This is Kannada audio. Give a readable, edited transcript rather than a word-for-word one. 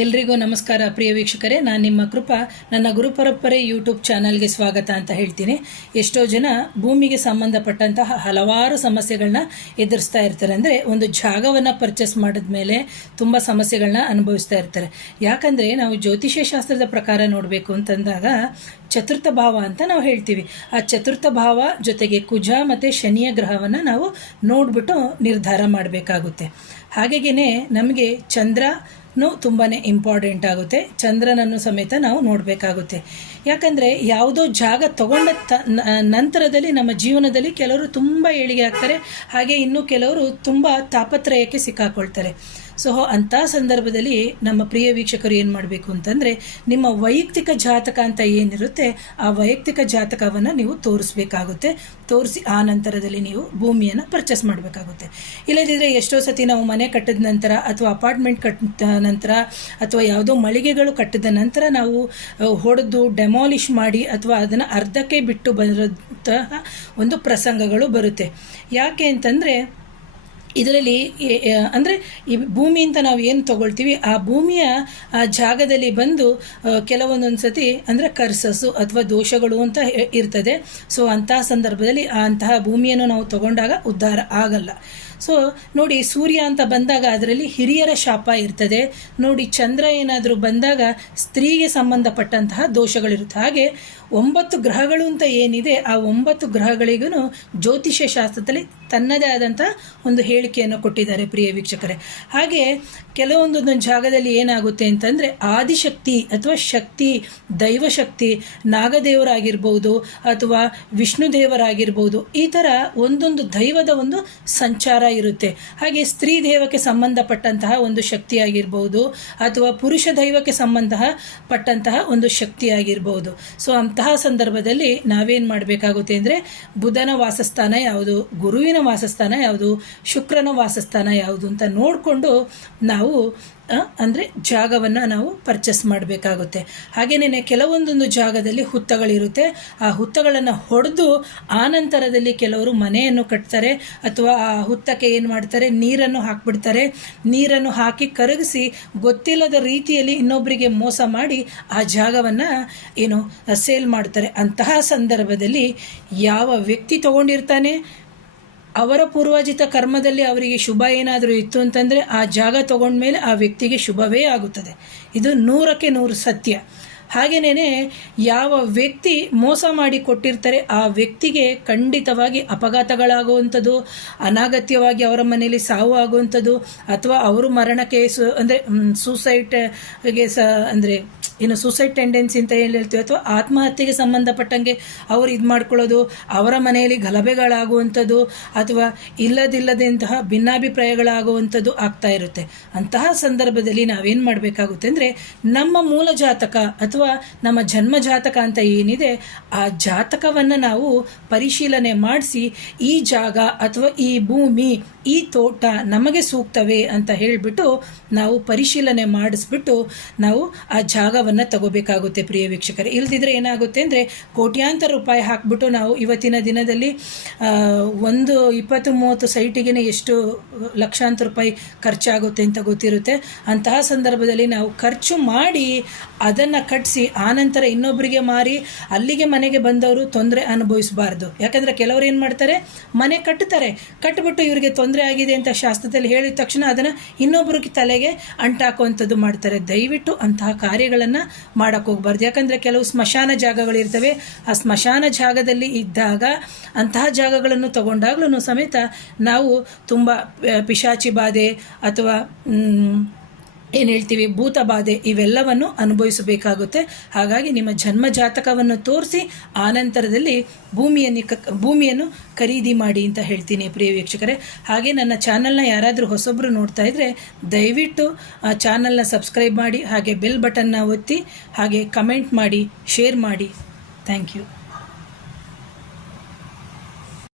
ಎಲ್ರಿಗೂ ನಮಸ್ಕಾರ ಪ್ರಿಯ ವೀಕ್ಷಕರೇ, ನಾನು ನಿಮ್ಮ ಕೃಪಾ. ನನ್ನ ಗುರುಪರಂಪರೆ ಯೂಟ್ಯೂಬ್ ಚಾನಲ್ಗೆ ಸ್ವಾಗತ ಅಂತ ಹೇಳ್ತೀನಿ. ಎಷ್ಟೋ ಜನ ಭೂಮಿಗೆ ಸಂಬಂಧಪಟ್ಟಂತಹ ಹಲವಾರು ಸಮಸ್ಯೆಗಳನ್ನ ಎದುರಿಸ್ತಾ ಇರ್ತಾರೆ. ಅಂದರೆ ಒಂದು ಜಾಗವನ್ನು ಪರ್ಚೇಸ್ ಮಾಡಿದ್ಮೇಲೆ ತುಂಬ ಸಮಸ್ಯೆಗಳನ್ನ ಅನುಭವಿಸ್ತಾ ಇರ್ತಾರೆ. ಯಾಕಂದರೆ ನಾವು ಜ್ಯೋತಿಷ್ಯ ಶಾಸ್ತ್ರದ ಪ್ರಕಾರ ನೋಡಬೇಕು ಅಂತಂದಾಗ ಚತುರ್ಥ ಭಾವ ಅಂತ ನಾವು ಹೇಳ್ತೀವಿ. ಆ ಚತುರ್ಥ ಭಾವ ಜೊತೆಗೆ ಕುಜ ಮತ್ತು ಶನಿಯ ಗ್ರಹವನ್ನು ನಾವು ನೋಡಿಬಿಟ್ಟು ನಿರ್ಧಾರ ಮಾಡಬೇಕಾಗುತ್ತೆ. ಹಾಗೇನೆ ನಮಗೆ ಚಂದ್ರನೂ ತುಂಬಾ ಇಂಪಾರ್ಟೆಂಟ್ ಆಗುತ್ತೆ. ಚಂದ್ರನನ್ನು ಸಮೇತ ನಾವು ನೋಡಬೇಕಾಗುತ್ತೆ. ಯಾಕಂದರೆ ಯಾವುದೋ ಜಾಗ ತಗೊಂಡ ನಂತರದಲ್ಲಿ ನಮ್ಮ ಜೀವನದಲ್ಲಿ ಕೆಲವರು ತುಂಬ ಏಳಿಗೆ ಆಗ್ತಾರೆ, ಹಾಗೆ ಇನ್ನು ಕೆಲವರು ತುಂಬ ತಾಪತ್ರಯಕ್ಕೆ ಸಿಕ್ಕಾಕೊಳ್ತಾರೆ. ಸೊ ಅಂಥ ಸಂದರ್ಭದಲ್ಲಿ ನಮ್ಮ ಪ್ರಿಯ ವೀಕ್ಷಕರು ಏನು ಮಾಡಬೇಕು ಅಂತಂದರೆ, ನಿಮ್ಮ ವೈಯಕ್ತಿಕ ಜಾತಕ ಅಂತ ಏನಿರುತ್ತೆ ಆ ವೈಯಕ್ತಿಕ ಜಾತಕವನ್ನು ನೀವು ತೋರಿಸ್ಬೇಕಾಗುತ್ತೆ. ತೋರಿಸಿ ಆ ನಂತರದಲ್ಲಿ ನೀವು ಭೂಮಿಯನ್ನು ಪರ್ಚೇಸ್ ಮಾಡಬೇಕಾಗುತ್ತೆ. ಇಲ್ಲದಿದ್ದರೆ ಎಷ್ಟೋ ಸತಿ ನಾವು ಮನೆ ಕಟ್ಟಿದ ನಂತರ ಅಥವಾ ಅಪಾರ್ಟ್ಮೆಂಟ್ ಕಟ್ಟಿದ ನಂತರ ಅಥವಾ ಯಾವುದೋ ಮಳಿಗೆಗಳು ಕಟ್ಟಿದ ನಂತರ ನಾವು ಹೊಡೆದು ಡೆಮಾಲಿಷ್ ಮಾಡಿ ಅಥವಾ ಅದನ್ನು ಅರ್ಧಕ್ಕೆ ಬಿಟ್ಟು ಬರುವಂತಹ ಒಂದು ಪ್ರಸಂಗಗಳು ಬರುತ್ತೆ. ಯಾಕೆ ಅಂತಂದರೆ ಇದರಲ್ಲಿ ಅಂದರೆ ಈ ಭೂಮಿ ಅಂತ ನಾವು ಏನು ತಗೊಳ್ತೀವಿ ಆ ಭೂಮಿಯ ಜಾಗದಲ್ಲಿ ಬಂದು ಕೆಲವೊಂದೊಂದು ಸತಿ ಅಂದರೆ ಕರ್ಸಸ್ಸು ಅಥವಾ ದೋಷಗಳು ಅಂತ ಇರ್ತದೆ. ಸೊ ಅಂತಹ ಸಂದರ್ಭದಲ್ಲಿ ಅಂತಹ ಭೂಮಿಯನ್ನು ನಾವು ತಗೊಂಡಾಗ ಉದ್ಧಾರ ಆಗಲ್ಲ. ಸೊ ನೋಡಿ, ಸೂರ್ಯ ಅಂತ ಬಂದಾಗ ಅದರಲ್ಲಿ ಹಿರಿಯರ ಶಾಪ ಇರ್ತದೆ. ನೋಡಿ, ಚಂದ್ರ ಏನಾದರೂ ಬಂದಾಗ ಸ್ತ್ರೀಗೆ ಸಂಬಂಧಪಟ್ಟಂತಹ ದೋಷಗಳಿರುತ್ತೆ. ಹಾಗೆ 9 ಗ್ರಹಗಳು ಅಂತ ಏನಿದೆ ಆ 9 ಗ್ರಹಗಳಿಗೂ ಜ್ಯೋತಿಷ್ಯ ಶಾಸ್ತ್ರದಲ್ಲಿ ತನ್ನದೇ ಆದಂಥ ಒಂದು ಹೇಳಿಕೆಯನ್ನು ಕೊಟ್ಟಿದ್ದಾರೆ ಪ್ರಿಯ ವೀಕ್ಷಕರೇ. ಹಾಗೆ ಕೆಲವೊಂದೊಂದು ಜಾಗದಲ್ಲಿ ಏನಾಗುತ್ತೆ ಅಂತಂದರೆ ಆದಿಶಕ್ತಿ ಅಥವಾ ಶಕ್ತಿ, ದೈವಶಕ್ತಿ, ನಾಗದೇವರಾಗಿರ್ಬೋದು ಅಥವಾ ವಿಷ್ಣು ದೇವರಾಗಿರ್ಬೋದು, ಈ ಥರ ಒಂದೊಂದು ದೈವದ ಒಂದು ಸಂಚಾರ ಇರುತ್ತೆ. ಹಾಗೆ ಸ್ತ್ರೀ ದೈವಕ್ಕೆ ಸಂಬಂಧಪಟ್ಟಂತಹ ಒಂದು ಶಕ್ತಿಯಾಗಿರ್ಬೋದು ಅಥವಾ ಪುರುಷ ದೈವಕ್ಕೆ ಸಂಬಂಧಪಟ್ಟಂತಹ ಒಂದು ಶಕ್ತಿಯಾಗಿರ್ಬೋದು. ಸೊ ಅಂತಹ ಸಂದರ್ಭದಲ್ಲಿ ನಾವೇನು ಮಾಡಬೇಕಾಗುತ್ತೆ ಅಂದರೆ, ಬುಧನ ವಾಸಸ್ಥಾನ ಯಾವುದು, ಗುರುವಿನ ವಾಸಸ್ಥಾನ ಯಾವುದು, ಶುಕ್ರನ ವಾಸಸ್ಥಾನ ಯಾವುದು ಅಂತ ನೋಡಿಕೊಂಡು ನಾವು ಅಂದರೆ ಜಾಗವನ್ನು ನಾವು ಪರ್ಚೇಸ್ ಮಾಡಬೇಕಾಗುತ್ತೆ. ಹಾಗೆಯೇ ಕೆಲವೊಂದೊಂದು ಜಾಗದಲ್ಲಿ ಹುತ್ತಗಳಿರುತ್ತೆ. ಆ ಹುತ್ತಗಳನ್ನು ಹೊಡೆದು ಆ ನಂತರದಲ್ಲಿ ಕೆಲವರು ಮನೆಯನ್ನು ಕಟ್ತಾರೆ ಅಥವಾ ಆ ಹುತ್ತಕ್ಕೆ ಏನು ಮಾಡ್ತಾರೆ, ನೀರನ್ನು ಹಾಕಿಬಿಡ್ತಾರೆ. ನೀರನ್ನು ಹಾಕಿ ಕರಗಿಸಿ ಗೊತ್ತಿಲ್ಲದ ರೀತಿಯಲ್ಲಿ ಇನ್ನೊಬ್ಬರಿಗೆ ಮೋಸ ಮಾಡಿ ಆ ಜಾಗವನ್ನು ಸೇಲ್ ಮಾಡ್ತಾರೆ. ಅಂತಹ ಸಂದರ್ಭದಲ್ಲಿ ಯಾವ ವ್ಯಕ್ತಿ ತಗೊಂಡಿರ್ತಾನೆ ಅವರ ಪೂರ್ವಜಿತ ಕರ್ಮದಲ್ಲಿ ಅವರಿಗೆ ಶುಭ ಏನಾದರೂ ಇತ್ತು ಅಂತಂದರೆ ಆ ಜಾಗ ತಗೊಂಡ್ಮೇಲೆ ಆ ವ್ಯಕ್ತಿಗೆ ಶುಭವೇ ಆಗುತ್ತದೆ. ಇದು 100ಕ್ಕೆ 100 ಸತ್ಯ. ಹಾಗೆಯೇ ಯಾವ ವ್ಯಕ್ತಿ ಮೋಸ ಮಾಡಿ ಕೊಟ್ಟಿರ್ತಾರೆ ಆ ವ್ಯಕ್ತಿಗೆ ಖಂಡಿತವಾಗಿ ಅಪಘಾತಗಳಾಗುವಂಥದ್ದು, ಅನಾಗತ್ಯವಾಗಿ ಅವರ ಮನೆಯಲ್ಲಿ ಸಾವು ಆಗುವಂಥದ್ದು ಅಥವಾ ಅವರು ಮರಣಕ್ಕೆ ಅಂದರೆ ಸೂಸೈಡ್ಗೆ ಅಂದರೆ ಸೂಸೈಡ್ ಟೆಂಡೆನ್ಸಿ ಅಂತ ಏನು ಹೇಳ್ತೀವಿ ಅಥವಾ ಆತ್ಮಹತ್ಯೆಗೆ ಸಂಬಂಧಪಟ್ಟಂಗೆ ಅವರು ಇದು ಮಾಡ್ಕೊಳ್ಳೋದು, ಅವರ ಮನೆಯಲ್ಲಿ ಗಲಭೆಗಳಾಗುವಂಥದ್ದು ಅಥವಾ ಇಲ್ಲದಿಲ್ಲದಂತಹ ಭಿನ್ನಾಭಿಪ್ರಾಯಗಳಾಗುವಂಥದ್ದು ಆಗ್ತಾ ಇರುತ್ತೆ. ಅಂತಹ ಸಂದರ್ಭದಲ್ಲಿ ನಾವೇನು ಮಾಡಬೇಕಾಗುತ್ತೆ ಅಂದರೆ, ನಮ್ಮ ಮೂಲ ಜಾತಕ ಅಥವಾ ನಮ್ಮ ಜನ್ಮ ಜಾತಕ ಅಂತ ಏನಿದೆ ಆ ಜಾತಕವನ್ನು ನಾವು ಪರಿಶೀಲನೆ ಮಾಡಿಸಿ ಈ ಜಾಗ ಅಥವಾ ಈ ಭೂಮಿ, ಈ ತೋಟ ನಮಗೆ ಸೂಕ್ತವೇ ಅಂತ ಹೇಳಿಬಿಟ್ಟು ನಾವು ಪರಿಶೀಲನೆ ಮಾಡಿಸ್ಬಿಟ್ಟು ನಾವು ಆ ಜಾಗವನ್ನು ತಗೋಬೇಕಾಗುತ್ತೆ ಪ್ರಿಯ ವೀಕ್ಷಕರೇ. ಇಲ್ದಿದ್ರೆ ಏನಾಗುತ್ತೆ ಅಂದರೆ, ಕೋಟ್ಯಾಂತರ ರೂಪಾಯಿ ಹಾಕ್ಬಿಟ್ಟು ನಾವು ಇವತ್ತಿನ ದಿನದಲ್ಲಿ ಒಂದು 20-30 ಸೈಟಿಗೆ ಎಷ್ಟು ಲಕ್ಷಾಂತರ ರೂಪಾಯಿ ಖರ್ಚಾಗುತ್ತೆ ಅಂತ ಗೊತ್ತಿರುತ್ತೆ. ಅಂತಹ ಸಂದರ್ಭದಲ್ಲಿ ನಾವು ಖರ್ಚು ಮಾಡಿ ಅದನ್ನು ಕಟ್ಟಿಸಿ ಆನಂತರ ಇನ್ನೊಬ್ಬರಿಗೆ ಮಾರಿ ಅಲ್ಲಿಗೆ ಮನೆಗೆ ಬಂದವರು ತೊಂದರೆ ಅನುಭವಿಸಬಾರ್ದು. ಯಾಕಂದರೆ ಕೆಲವರು ಏನು ಮಾಡ್ತಾರೆ, ಮನೆ ಕಟ್ಟಿಬಿಟ್ಟು ಇವರಿಗೆ ತೊಂದರೆ ಆಗಿದೆ ಅಂತ ಶಾಸ್ತ್ರದಲ್ಲಿ ಹೇಳಿದ ತಕ್ಷಣ ಅದನ್ನು ಇನ್ನೊಬ್ಬರಿಗೆ ತಲೆಗೆ ಅಂಟಾಕುವಂಥದ್ದು ಮಾಡ್ತಾರೆ. ದಯವಿಟ್ಟು ಅಂತಹ ಕಾರ್ಯಗಳನ್ನು ಮಾಡೋಕ್ಕೆ ಹೋಗ್ಬಾರ್ದು. ಯಾಕಂದರೆ ಕೆಲವು ಸ್ಮಶಾನ ಜಾಗಗಳಿರ್ತವೆ. ಆ ಸ್ಮಶಾನ ಜಾಗದಲ್ಲಿ ಇದ್ದಾಗ ಅಂತಹ ಜಾಗಗಳನ್ನು ತಗೊಂಡಾಗ್ಲೂ ಸಮೇತ ನಾವು ತುಂಬ ಪಿಶಾಚಿ ಬಾಧೆ ಅಥವಾ ಏನು ಹೇಳ್ತೀವಿ ಭೂತ ಬಾಧೆ ಇವೆಲ್ಲವನ್ನು ಅನುಭವಿಸಬೇಕಾಗುತ್ತೆ. ಹಾಗಾಗಿ ನಿಮ್ಮ ಜನ್ಮ ಜಾತಕವನ್ನು ತೋರಿಸಿ ಆನಂತರದಲ್ಲಿ ಭೂಮಿಯನ್ನು ಖರೀದಿ ಮಾಡಿ ಅಂತ ಹೇಳ್ತೀನಿ ಪ್ರಿಯ ವೀಕ್ಷಕರೇ. ಹಾಗೆ ನನ್ನ ಚಾನಲ್ನ ಯಾರಾದರೂ ಹೊಸೊಬ್ಬರು ನೋಡ್ತಾ ಇದ್ದರೆ ದಯವಿಟ್ಟು ಆ ಚಾನಲ್ನ ಸಬ್ಸ್ಕ್ರೈಬ್ ಮಾಡಿ, ಹಾಗೆ ಬೆಲ್ ಬಟನ್ನ ಒತ್ತಿ, ಹಾಗೆ ಕಮೆಂಟ್ ಮಾಡಿ, ಶೇರ್ ಮಾಡಿ. Thank you.